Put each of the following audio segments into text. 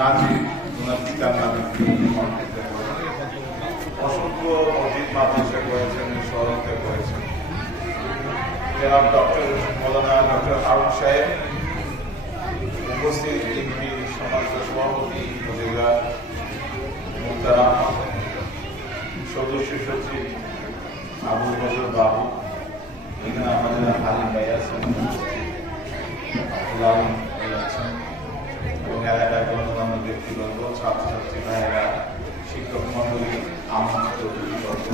নাজির ওনার পিতার নামে অসংখ্য মসজিদ মাদ্রাসা করেছেন, শহরতে করেছেন। জনাব ডক্টর মৌলানা ডক্টর হারুন সাহেব, উপস্থিত এমপির সমাজের সভাপতি উপজেলা মুক্তারাম, সদস্য সচিব আবুল বজর বাবু, এখানে আমাদের হালিম ভাই আছেন, আছেন এবং এলাকার গণমান্য ব্যক্তিবর্গ, ছাত্রছাত্রী ভাইয়েরা, শিক্ষক মন্ডলী, আমন্ত্রিত অতিথিবর্গ,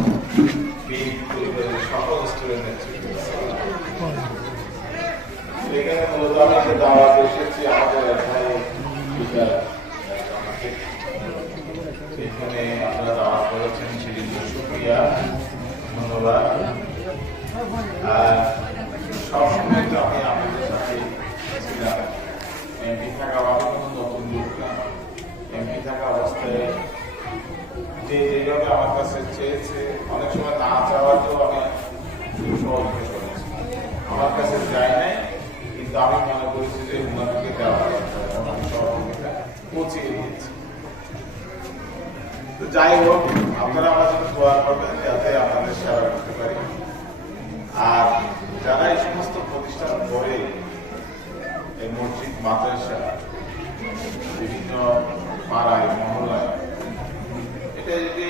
পরিবারের সকল স্তরের নেতৃত্ব। এখানে মূলত আমি যে দাওয়াত এসেছি আমাদের এখানে আপনারা দাওয়াত করেছেন, সেদিন শুক্রিয়া, ধন্যবাদ। আর সবসময় তো আমি আপনাদের সাথে ছিলাম। এমপি থাকা অবস্থায় নতুন লোক না, এমপি থাকা অবস্থায় যে যেভাবে আমার কাছে চেয়েছে, অনেক সময় না চাওয়াতেও আমি সহযোগিতা করেছি। আমার কাছে যায় নাই, কিন্তু আমি মনে করেছি যে উন্নতিকে দেওয়া আমি সহযোগিতা পৌঁছিয়ে দিয়েছি। তো যাই হোক, আপনারা আমার জন্য দোয়া করবেন যাতে আপনাদের সেবা করতে পারি। আর যারা এই সমস্ত প্রতিষ্ঠান করে, এই মসজিদ মাদ্রাসা বিভিন্ন পাড়ায় মহল্লায়,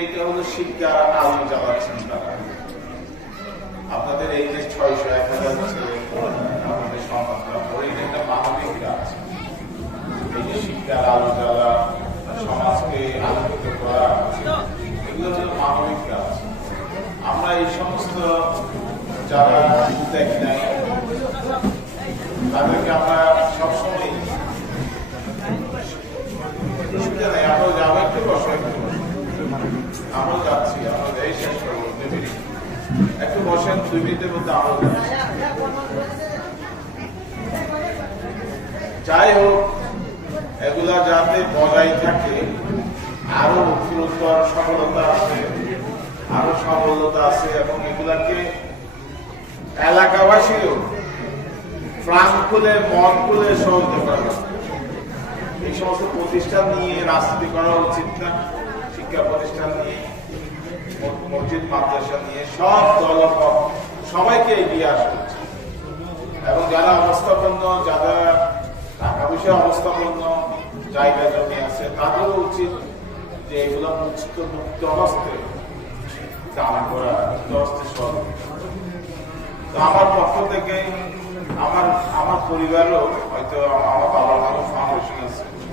এটা হলো শিক্ষার আলো জ্বালাচ্ছেন তারা। আপনাদের এই যে 600-1000 ছেলে আমাদের সন্তানরা পড়ে, এটা একটা মানবিক কাজ। এই যে শিক্ষার আলো জ্বালা, সমাজকে আলোকিত করা, এগুলো হলো মানবিক কাজ। আমরা এই সমস্ত যারা উদ্যোগ নেয় তাদেরকে আমরা সবসময় সুবিধা নেই। আমরা যাবো, একটু বসো, আমরাও যাচ্ছি, আমরা এই শেষ করবো, একটু বসেন, 2 মিনিটের মধ্যে আমরাও যাচ্ছি। যাই হোক, এগুলা যাতে বজায় থাকে, আরো উত্তরোত্তর সফলতা আছে, আরো সফলতা আছে, এবং এগুলাকে এলাকাবাসীও প্রাণ খুলে, মন খুলে সহযোগিতা করা। এই সমস্ত প্রতিষ্ঠান নিয়ে রাজনীতি করা উচিত না। শিক্ষা প্রতিষ্ঠান নিয়ে, মসজিদ মাদ্রাসা নিয়ে সব দলমত সবাইকে এগিয়ে আসা উচিত। এবং যারা অবস্থাপন্ন, যারা টাকা পয়সা অবস্থাপন্ন, জায়গা জমি আছে, তাদেরও উচিত যে এগুলো মুক্ত হস্তে দান করা, মুক্ত হস্তে সহযোগিতা। তো আমার পক্ষ থেকে, আমার পরিবারও, হয়তো আমার বাবার নামও ফাউন্ডেশন